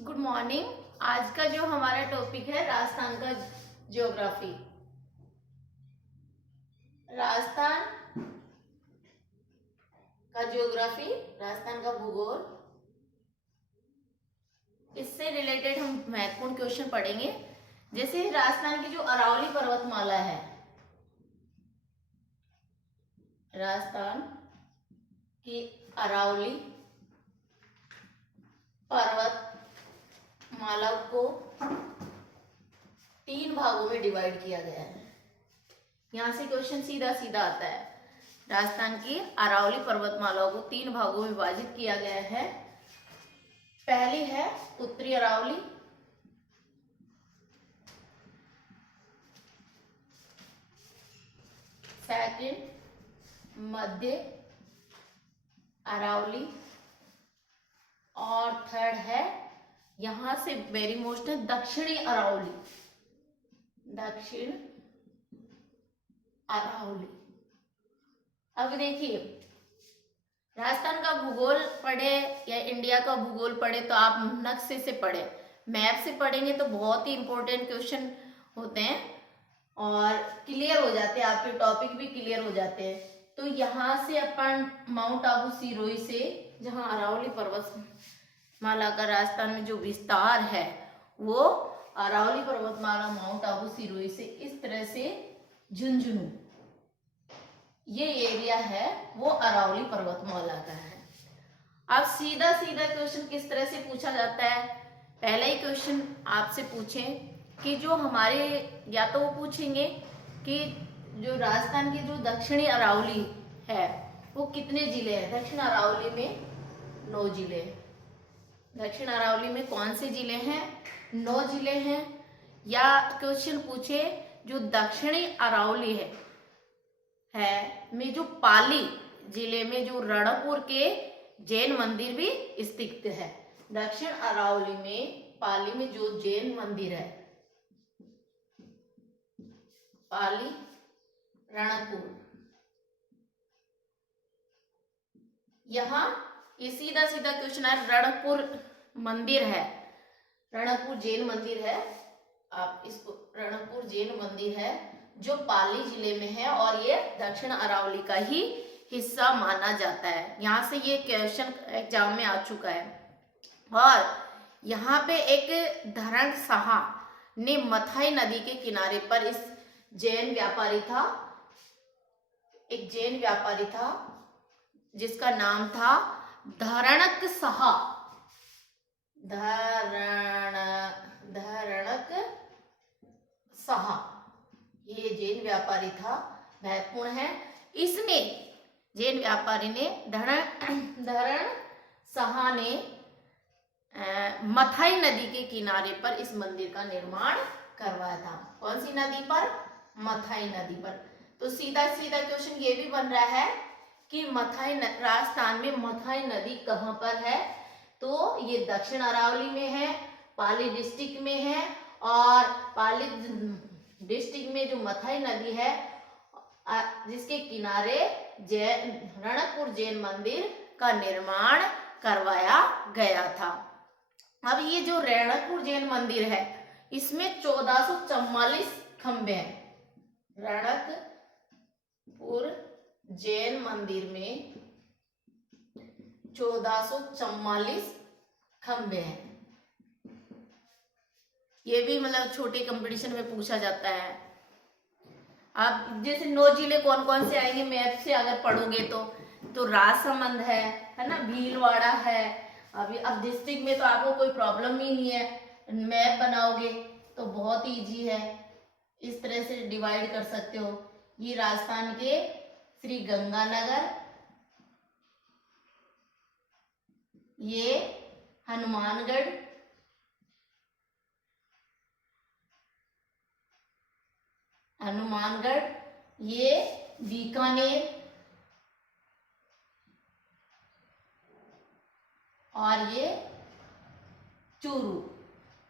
Good morning. आज का जो हमारा टॉपिक है राजस्थान का ज्योग्राफी। राजस्थान का ज्योग्राफी, राजस्थान का भूगोल, इससे रिलेटेड हम महत्वपूर्ण क्वेश्चन पढ़ेंगे। जैसे राजस्थान की जो अरावली पर्वतमाला है, राजस्थान की अरावली पर्वतमाला को 3 भागों में डिवाइड किया गया है। यहां से क्वेश्चन सीधा सीधा आता है। राजस्थान की अरावली पर्वतमाला को 3 भागों में विभाजित किया गया है। पहली है उत्तरी अरावली, सेकंड मध्य अरावली, और थर्ड है यहां से वेरी मोस्ट है दक्षिणी अरावली, दक्षिण अरावली। अब देखिए, राजस्थान का भूगोल पढ़े या इंडिया का भूगोल पढ़े तो आप नक्शे से पढ़े, मैप से पढ़ेंगे तो बहुत ही इंपॉर्टेंट क्वेश्चन होते हैं और क्लियर हो जाते हैं, आपके टॉपिक भी क्लियर हो जाते हैं। तो यहाँ से अपन माउंट आबू सिरोही से, जहाँ अरावली पर्वतमाला का राजस्थान में जो विस्तार है वो अरावली पर्वतमाला माउंट आबू सिरोही से इस तरह से झुंझुनू, ये एरिया है वो अरावली पर्वतमाला का है। अब सीधा सीधा क्वेश्चन किस तरह से पूछा जाता है। पहला ही क्वेश्चन आपसे पूछें कि जो हमारे, या तो वो पूछेंगे कि जो राजस्थान की जो दक्षिणी अरावली है वो कितने जिले हैं। दक्षिण अरावली में 9 जिले हैं। दक्षिण अरावली में कौन से जिले हैं? 9 जिले हैं। या क्वेश्चन पूछे जो दक्षिणी अरावली है में जो पाली जिले में जो रणकपुर के जैन मंदिर भी स्थित है। दक्षिण अरावली में पाली में जो जैन मंदिर है, पाली रणकपुर, यहाँ ये सीधा सीधा क्वेश्चन है। रणकपुर मंदिर है, रणकपुर जैन मंदिर है, आप इसको रणकपुर जैन मंदिर है जो पाली जिले में है और ये दक्षिण अरावली का ही हिस्सा माना जाता है। यहाँ से ये क्वेश्चन एग्जाम में आ चुका है। और यहाँ पे एक धरण साहा ने मथाई नदी के किनारे पर इस जैन व्यापारी था, एक जैन व्यापारी था जिसका नाम था धरणक साहा, धरणक साहा, ये जैन व्यापारी था, महत्वपूर्ण है। इसने, जैन व्यापारी ने, धरण साहा ने मथाई नदी के किनारे पर इस मंदिर का निर्माण करवाया था। कौन सी नदी पर? मथाई नदी पर। तो सीधा सीधा क्वेश्चन ये भी बन रहा है कि राजस्थान में मथाई नदी कहाँ पर है? तो ये दक्षिण अरावली में है, पाली डिस्ट्रिक्ट में है। और पाली डिस्ट्रिक्ट में जो मथाई नदी है जिसके किनारे रणकपुर जैन मंदिर का निर्माण करवाया गया था। अब ये जो रणकपुर जैन मंदिर है इसमें 1444 खंबे हैं। रणकपुर जैन मंदिर में 1444 खंबे हैं। ये भी मतलब छोटे कंपटीशन में पूछा जाता है। अब जैसे 9 जिले कौन कौन से आएंगे मैप से अगर पढ़ोगे तो राजसमंद है ना, भीलवाड़ा है। अभी अब डिस्ट्रिक्ट में तो आपको कोई प्रॉब्लम ही नहीं है, मैप बनाओगे तो बहुत इजी है, इस तरह से डिवाइड कर सकते हो। ये राजस्थान के श्री गंगानगर, ये हनुमानगढ़, ये बीकानेर और ये चूरू,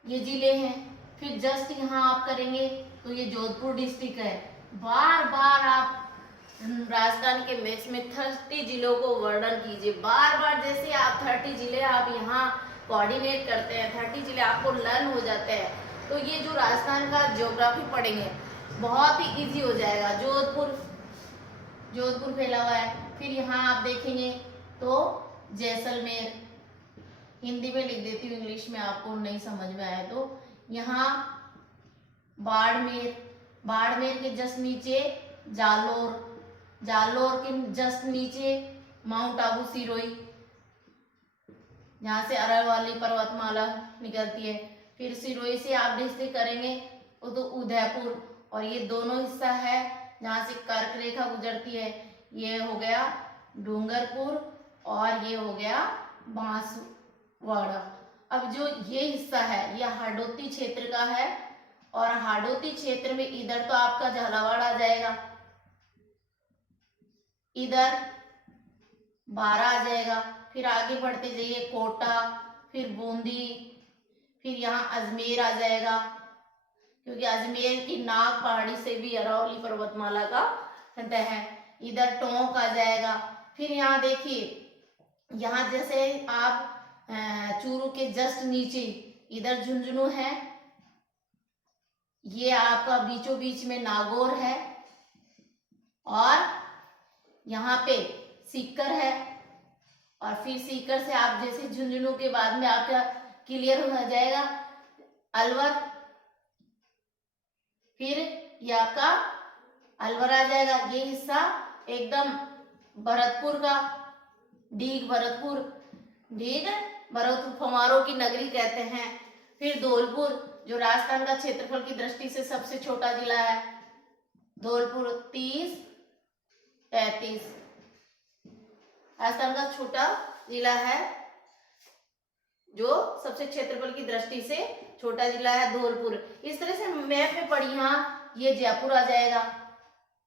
ये जिले हैं। फिर जस्ट यहाँ आप करेंगे तो ये जोधपुर डिस्ट्रिक्ट है। बार बार आप राजस्थान के मैच में 30 जिलों को वर्णन कीजिए, बार बार। जैसे आप 30 जिले आप यहाँ कोऑर्डिनेट करते हैं, 30 जिले आपको लर्न हो जाते हैं, तो ये जो राजस्थान का ज्योग्राफी पढ़ेंगे बहुत ही इजी हो जाएगा। जोधपुर फैला हुआ है। फिर यहाँ आप देखेंगे तो जैसलमेर, हिंदी में लिख देती हूँ, इंग्लिश में आपको नहीं समझ में आए तो। यहाँ बाड़मेर के जस्ट नीचे जालोर के जस्ट नीचे माउंट आबू सिरोही, जहाँ से अरवली पर्वतमाला निकलती है। फिर सिरोही से आप डिस्ट्रिक्ट करेंगे वो तो उदयपुर, और ये दोनों हिस्सा है जहाँ से कर्क रेखा गुजरती है, ये हो गया डूंगरपुर और ये हो गया बांसवाड़ा। अब जो ये हिस्सा है ये हाडोती क्षेत्र का है, और हाडोती क्षेत्र में इधर तो आपका झालावाड़ आ जाएगा, इधर बारा आ जाएगा, फिर आगे बढ़ते जाइए कोटा, फिर बूंदी, फिर यहाँ अजमेर आ जाएगा, क्योंकि अजमेर की नाग पहाड़ी से भी अरावली पर्वतमाला का तय है। इधर टोंक आ जाएगा। फिर यहाँ देखिए, यहाँ जैसे आप चूरू के जस्ट नीचे इधर झुंझुनू है, ये आपका बीचों बीच में नागौर है, और यहाँ पे सीकर है, और फिर सीकर से आप जैसे झुंझुनू के बाद में आपका क्लियर हो जाएगा अलवर, फिर ये आपका अलवर आ जाएगा। ये हिस्सा एकदम भरतपुर का, डीग भरतपुर फव्वारों की नगरी कहते हैं। फिर धौलपुर, जो राजस्थान का क्षेत्रफल की दृष्टि से सबसे छोटा जिला है, धौलपुर 30-33 राजस्थान का छोटा जिला है, जो सबसे क्षेत्रफल की दृष्टि से छोटा जिला है धौलपुर। इस तरह से मैप में पढ़ी, यहाँ ये जयपुर आ जाएगा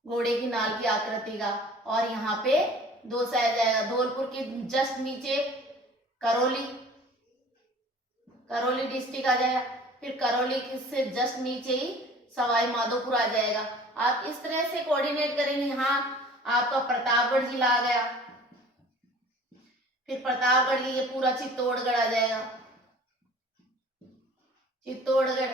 घोड़े की नाल की आकृति का, और यहाँ पे दौसा आ जाएगा। धौलपुर के जस्ट नीचे करौली डिस्ट्रिक्ट आ जाएगा, फिर करौली से जस्ट नीचे ही सवाई माधोपुर आ जाएगा। आप इस तरह से कोऑर्डिनेट करेंगे। यहाँ आपका प्रतापगढ़ जिला आ गया, फिर प्रतापगढ़ ये पूरा चित्तौड़गढ़ आ जाएगा, चित्तौड़गढ़।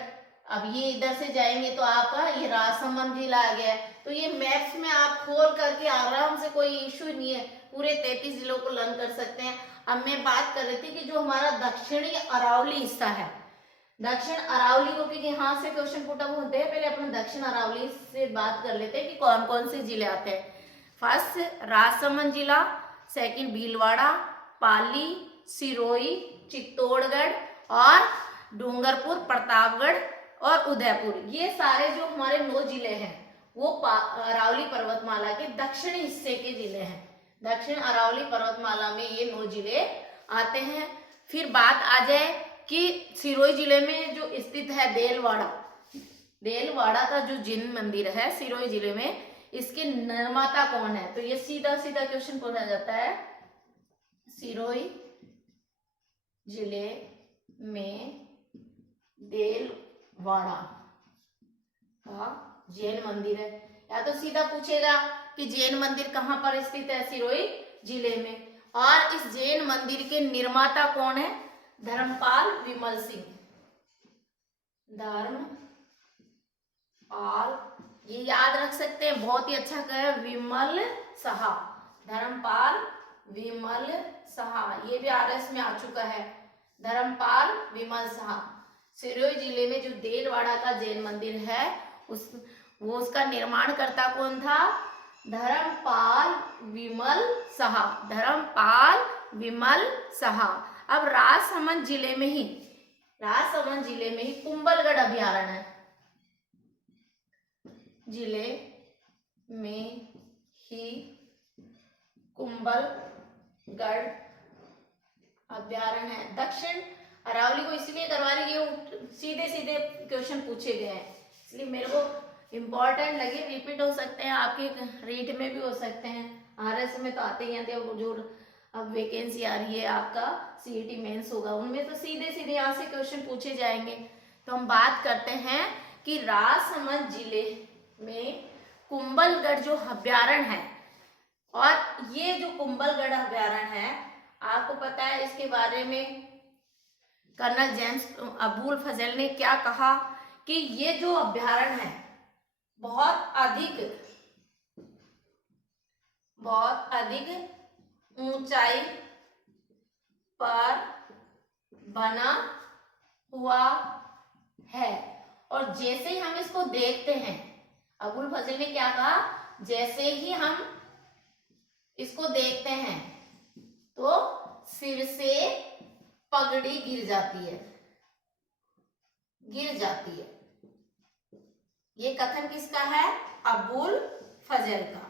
अब ये इधर से जाएंगे तो आपका ये राजसमंद जिला आ गया है। तो ये मैप्स में आप खोल करके आराम से, कोई इश्यू नहीं है, पूरे 33 जिलों को लर्न कर सकते हैं। अब मैं बात कर रही थी कि जो हमारा दक्षिणी अरावली हिस्सा है, दक्षिण अरावली को, क्योंकि यहाँ से क्वेश्चन पुटअप होते हैं, पहले अपने दक्षिण अरावली से बात कर लेते हैं कि कौन कौन से जिले आते हैं। फर्स्ट राजसमंद जिला, सेकंड भीलवाड़ा, पाली, सिरोही, चित्तौड़गढ़ और डूंगरपुर, प्रतापगढ़ और उदयपुर। ये सारे जो हमारे 9 जिले हैं वो अरावली पर्वतमाला के दक्षिणी हिस्से के जिले हैं। दक्षिण अरावली पर्वतमाला में ये 9 जिले आते हैं। फिर बात आ जाए कि सिरोही जिले में जो स्थित है देलवाड़ा का जो जैन मंदिर है सिरोही जिले में, इसके निर्माता कौन है? तो ये सीधा सीधा क्वेश्चन पूछा जाता है। सिरोही जिले में देलवाड़ा का जैन मंदिर है। या तो सीधा पूछेगा कि जैन मंदिर कहाँ पर स्थित है? सिरोही जिले में। और इस जैन मंदिर के निर्माता कौन है? धर्मपाल विमल सिंह। धर्मपाल, ये याद रख सकते हैं, बहुत ही अच्छा कहे, विमल साहा, धर्मपाल विमल साहा। ये भी आरएस में आ चुका है, धर्मपाल विमल साहा। सिरोही जिले में जो देलवाड़ा का जैन मंदिर है उसका निर्माणकर्ता कौन था? धर्मपाल विमल साहा, धर्मपाल विमल साहा। अब राजसमंद जिले में ही कुंभलगढ़ अभयारण्य है, जिले में ही कुंभलगढ़ अभयारण्य है। दक्षिण अरावली को इसलिए करवा रही है, सीधे सीधे क्वेश्चन पूछे गए हैं, इसलिए मेरे को इम्पोर्टेंट लगे। रिपीट हो सकते हैं, आपके रीट में भी हो सकते हैं, आरएस में तो आते ही हैं। जो अब वैकेंसी आ रही है, आपका सीईटी मेंस होगा, उनमें तो सीधे सीधे यहाँ से क्वेश्चन पूछे जाएंगे। तो हम बात करते हैं कि राजसमंद जिले में कुंभलगढ़ जो अभयारण्य है, और ये जो कुंभलगढ़ अभयारण्य है, आपको पता है इसके बारे में कर्नल जेम्स अबुल फजल ने क्या कहा कि ये जो अभ्यारण्य है बहुत अधिक ऊंचाई पर बना हुआ है, और जैसे ही हम इसको देखते हैं, अबुल फजल ने क्या कहा, जैसे ही हम इसको देखते हैं तो सिर से पगड़ी गिर जाती है। ये कथन किसका है? अबुल फजल का।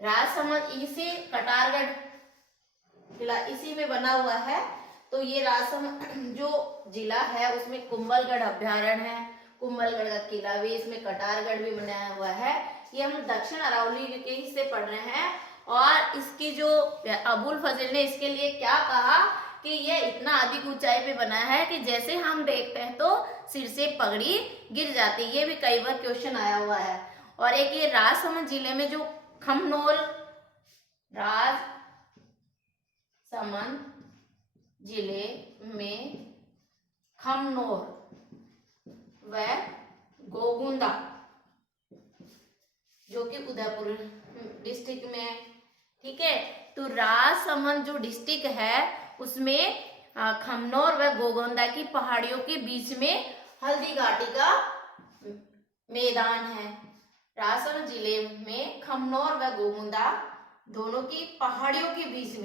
राजसमंद इसी कटारगढ़ किला इसी में बना हुआ है। तो ये राजसमंद जो जिला है उसमें कुंभलगढ़ अभ्यारण्य है, कुंभलगढ़ का किला भी, इसमें कटारगढ़ भी बनाया हुआ है। ये हम दक्षिण अरावली के हिस्से पढ़ रहे हैं। और इसकी जो अबुल फजल ने इसके लिए क्या कहा कि यह इतना अधिक ऊंचाई पे बना है कि जैसे हम देखते हैं तो सिर से पगड़ी गिर जाती है। ये भी कई बार क्वेश्चन आया हुआ है। और एक ये राजसमंद जिले में जो खमनोर, राजसमंद जिले में खमनोर व गोगुंदा जो कि उदयपुर डिस्ट्रिक्ट में, ठीक है। तो राजसमंद जो डिस्ट्रिक्ट है उसमें खमनोर व गोगुंदा की पहाड़ियों के बीच में हल्दी घाटी का मैदान है। राजसमंद जिले में खमनोर व गोगुंदा दोनों की पहाड़ियों के बीच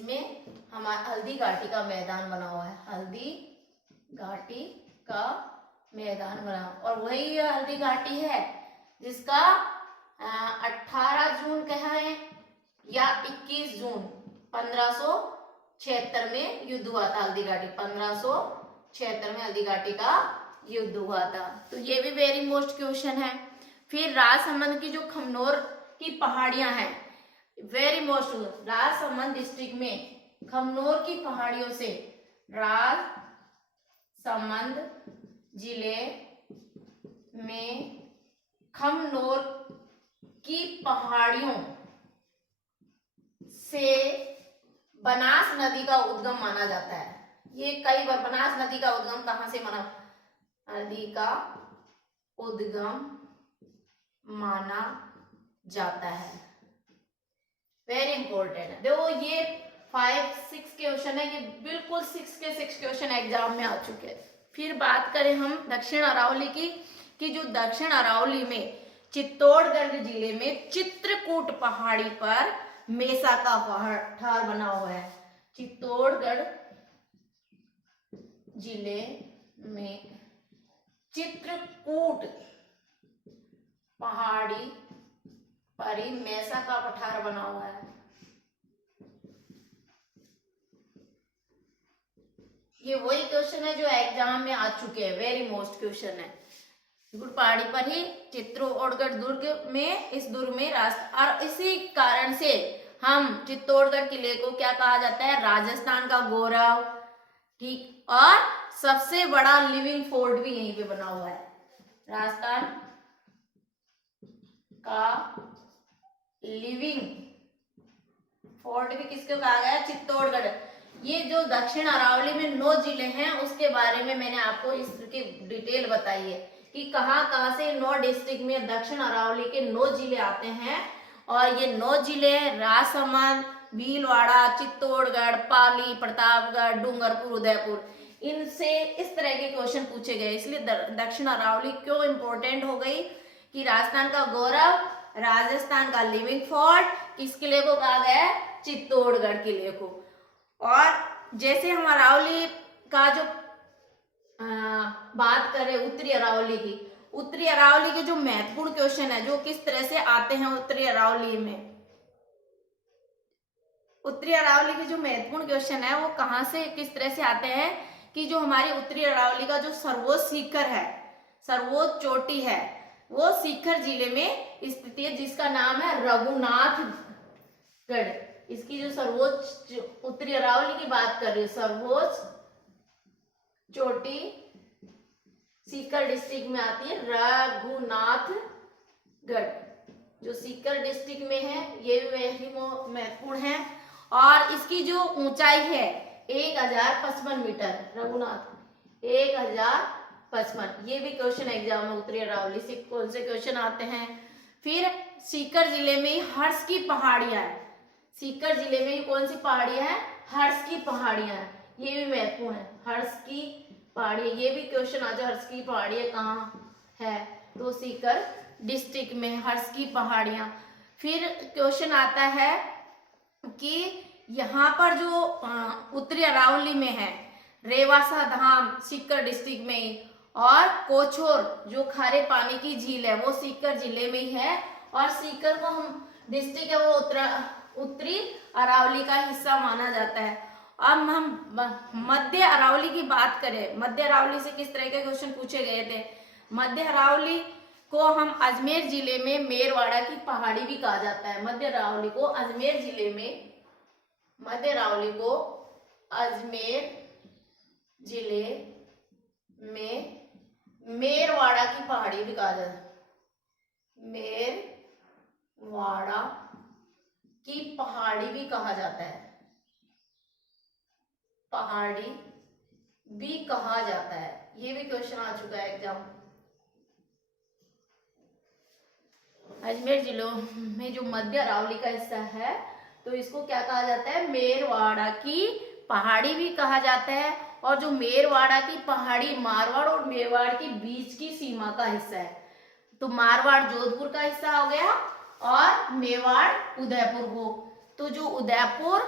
में हमारा हल्दी घाटी का मैदान बना हुआ है। हल्दी घाटी का मैदान बना, और वही हल्दी घाटी है जिसका 18 जून कहें या 21 जून 1576 में युद्ध हुआ था। हल्दी घाटी 1576 में हल्दी घाटी का युद्ध हुआ था। तो ये भी वेरी मोस्ट क्वेश्चन है। फिर राजसमंद की जो खमनोर की पहाड़ियां हैं, वेरी मोस्ट, राजसमंद डिस्ट्रिक्ट में खमनोर की पहाड़ियों से राजसमंद जिले में खमनोर की पहाड़ियों से बनास नदी का उद्गम माना जाता है। ये कई बार बनास नदी का उद्गम कहां से माना, नदी का उद्गम माना जाता है। वेरी इंपॉर्टेंट है। देखो ये 5-6 क्वेश्चन है, ये बिल्कुल 6 के 6 क्वेश्चन एग्जाम में आ चुके हैं। फिर बात करें हम दक्षिण अरावली की, कि जो दक्षिण अरावली में चित्तौड़गढ़ जिले में चित्रकूट पहाड़ी पर मेसा का पठार बना हुआ है। चित्तौड़गढ़ जिले में चित्रकूट पहाड़ी पर ही मेसा का पठार बना हुआ है। ये वही क्वेश्चन है जो एग्जाम में आ चुके हैं, वेरी मोस्ट क्वेश्चन है। पहाड़ी पर ही चित्तौड़गढ़ दुर्ग में, इस दुर्ग में रास्ता, और इसी कारण से हम चित्तौड़गढ़ किले को क्या कहा जाता है, राजस्थान का गौरव, ठीक। और सबसे बड़ा लिविंग फोर्ट भी यहीं पे बना हुआ है। राजस्थान का लिविंग फोर्ट भी किसको कहा गया, चित्तौड़गढ़। ये जो दक्षिण अरावली में 9 जिले हैं उसके बारे में मैंने आपको इसकी डिटेल बताई है कि कहाँ से 9 डिस्ट्रिक्ट में दक्षिण अरावली के 9 जिले आते हैं। और ये 9 जिले राजसमंद, भीलवाड़ा, चित्तौड़गढ़, पाली, प्रतापगढ़, डूंगरपुर, उदयपुर, इनसे इस तरह के क्वेश्चन पूछे गए। इसलिए दक्षिण अरावली क्यों इंपॉर्टेंट हो गई कि राजस्थान का गौरव, राजस्थान का लिविंग फोर्ट, किस किले को कहा गया है, चित्तौड़गढ़ किले को। और जैसे हम अरावली का जो बात करें उत्तरी अरावली की, उत्तरी अरावली के जो महत्वपूर्ण क्वेश्चन है जो किस तरह से आते हैं उत्तरी अरावली में, उत्तरी अरावली के जो महत्वपूर्ण क्वेश्चन है वो कहां से किस तरह से आते हैं कि जो हमारी उत्तरी अरावली का जो सर्वोच्च शिखर है, सर्वोच्च चोटी है, वो सीकर जिले में स्थित है जिसका नाम है रघुनाथगढ़। इसकी जो सर्वोच्च, उत्तरी अरावली की बात कर रही है, सर्वोच्च चोटी सीकर डिस्ट्रिक्ट में आती है, रघुनाथगढ़ जो सीकर डिस्ट्रिक्ट में है। ये भी महत्वपूर्ण है। और इसकी जो ऊंचाई है 1055 मीटर। रघुनाथ 1055। ये भी क्वेश्चन एग्जाम में उत्तरी अरावली से कौन से क्वेश्चन आते हैं। फिर सीकर जिले में हर्ष की पहाड़ियां है। सीकर जिले में कौन सी पहाड़ियां है? हर्ष की पहाड़ियां है। ये भी महत्वपूर्ण है, हर्ष की पहाड़ियां। ये भी क्वेश्चन आ जाए, हर्ष की पहाड़ियां कहाँ है? तो सीकर डिस्ट्रिक्ट में हर्ष की पहाड़ियां। फिर क्वेश्चन आता है कि यहाँ पर जो उत्तरी अरावली में है रेवासा धाम सीकर डिस्ट्रिक्ट में ही, और कोछोर जो खारे पानी की झील है वो सीकर जिले में ही है। और सीकर को हम डिस्ट्रिक्ट है वो उत्तरी अरावली का हिस्सा माना जाता है। अब हम मध्य अरावली की बात करें, मध्य अरावली से किस तरह के क्वेश्चन पूछे गए थे। मध्य अरावली को हम अजमेर जिले में मेरवाड़ा की पहाड़ी भी कहा जाता है। मध्य अरावली को अजमेर जिले में, मध्य अरावली को अजमेर जिले में मेरवाड़ा की पहाड़ी भी कहा जाता है। मेरवाड़ा की पहाड़ी भी कहा जाता है, पहाड़ी भी कहा जाता है। ये भी क्वेश्चन आ चुका है एग्जाम। अजमेर जिलों में जो मध्य अरावली का हिस्सा है तो इसको क्या कहा जाता है? मेरवाड़ा की पहाड़ी भी कहा जाता है। और जो मेरवाड़ा की पहाड़ी मारवाड़ और मेवाड़ के बीच की सीमा का हिस्सा है। तो मारवाड़ जोधपुर का हिस्सा हो गया और मेवाड़ उदयपुर को। तो जो उदयपुर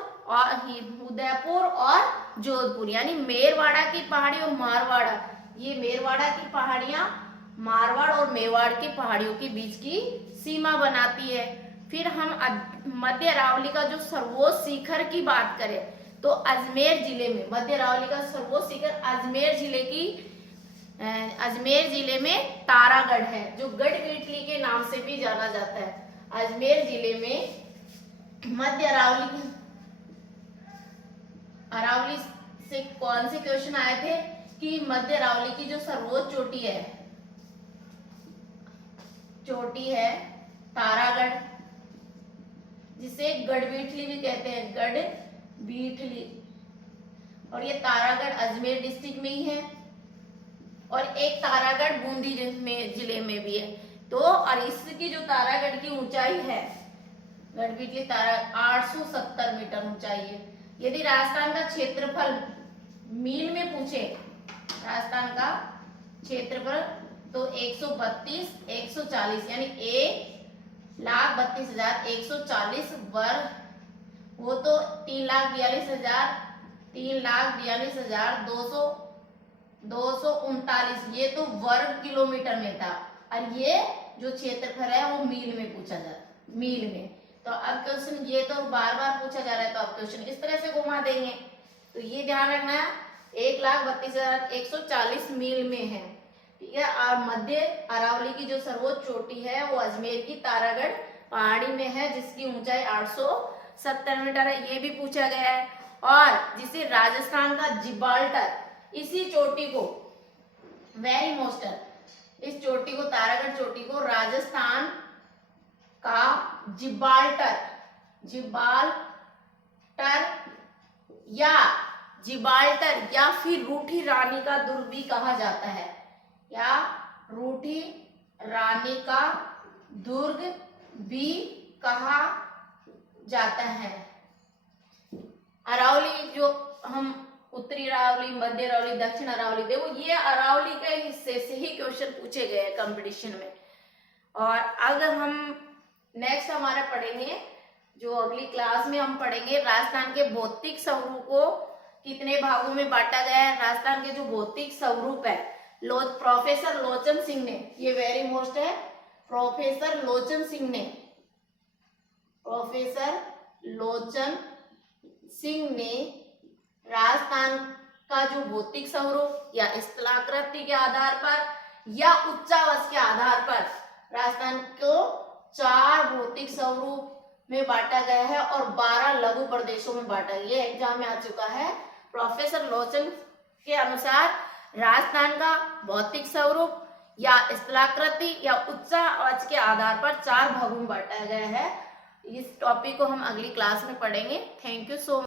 और जोधपुर यानी मेरवाड़ा की पहाड़ी और मारवाड़ा, ये मेरवाड़ा की पहाड़ियां मारवाड़ और मेवाड़ की पहाड़ियों के बीच की सीमा बनाती है। फिर हम मध्य अरावली का जो सर्वोच्च शिखर की बात करें तो अजमेर जिले में, मध्य अरावली का सर्वोच्च शिखर अजमेर जिले में तारागढ़ है, जो गढ़वीटली के नाम से भी जाना जाता है। अजमेर जिले में मध्य अरावली से कौन से क्वेश्चन आए थे कि मध्य अरावली की जो सर्वोच्च चोटी है तारागढ़, जिसे गढ़वीटली भी कहते हैं, गढ़वीटली। और ये तारागढ़ अजमेर डिस्ट्रिक्ट में ही है। और एक तारागढ़ बूंदी जिले में भी है। तो और इसकी जो तारागढ़ की ऊंचाई है गढ़वीटली तारा 870 मीटर ऊंचाई है। यदि राजस्थान का क्षेत्रफल मील में पूछे, राजस्थान का क्षेत्रफल तो 132 140 यानी 1,32,140 वर्ग, वो तो 3,42,239, ये तो वर्ग किलोमीटर में था। और ये जो क्षेत्रफल है वो मील में पूछा जाता, मील में। तो अब क्वेश्चन ये तो बार बार पूछा जा रहा है, तो अब क्वेश्चन इस तरह से घुमा देंगे। तो ये ध्यान रखना 1,32,140 मील में है, ठीक है। और मध्य अरावली की जो सर्वोच्च चोटी है वो अजमेर की तारागढ़ पहाड़ी में है, जिसकी ऊंचाई 870 मीटर है, ये भी पूछा गया है। और जिसे राजस्थान का जिब्राल्टर, इसी चोटी को वेरी मोस्टर, इस चोटी को तारागढ़ चोटी को राजस्थान का जिब्राल्टर या फिर रूठी रानी का दुर्ग भी कहा जाता है, या रूठी रानी का दुर्ग भी कहा जाता है। अरावली जो हम उत्तरी अरावली, मध्य अरावली, दक्षिण अरावली, देखो ये अरावली के हिस्से से ही क्वेश्चन पूछे गए हैं कंपटीशन में। और अगर हम नेक्स्ट हमारा पढ़ेंगे, जो अगली क्लास में हम पढ़ेंगे, राजस्थान के भौतिक स्वरूप को कितने भागों में बांटा गया है। राजस्थान के जो भौतिक स्वरूप है, प्रोफेसर लोचन सिंह ने, ये वेरी मोस्ट है, प्रोफेसर लोचन सिंह ने राजस्थान का जो भौतिक स्वरूप या स्थलाकृति के आधार पर या उच्चावच के आधार पर राजस्थान को 4 भौतिक स्वरूप में बांटा गया है और 12 लघु प्रदेशों में बांटा गया। ये एग्जाम में आ चुका है। प्रोफेसर लोचन के अनुसार राजस्थान का भौतिक स्वरूप या स्थलाकृति या उच्चावच के आधार पर 4 भागों में बांटा गया है। इस टॉपिक को हम अगली क्लास में पढ़ेंगे। Thank you so much.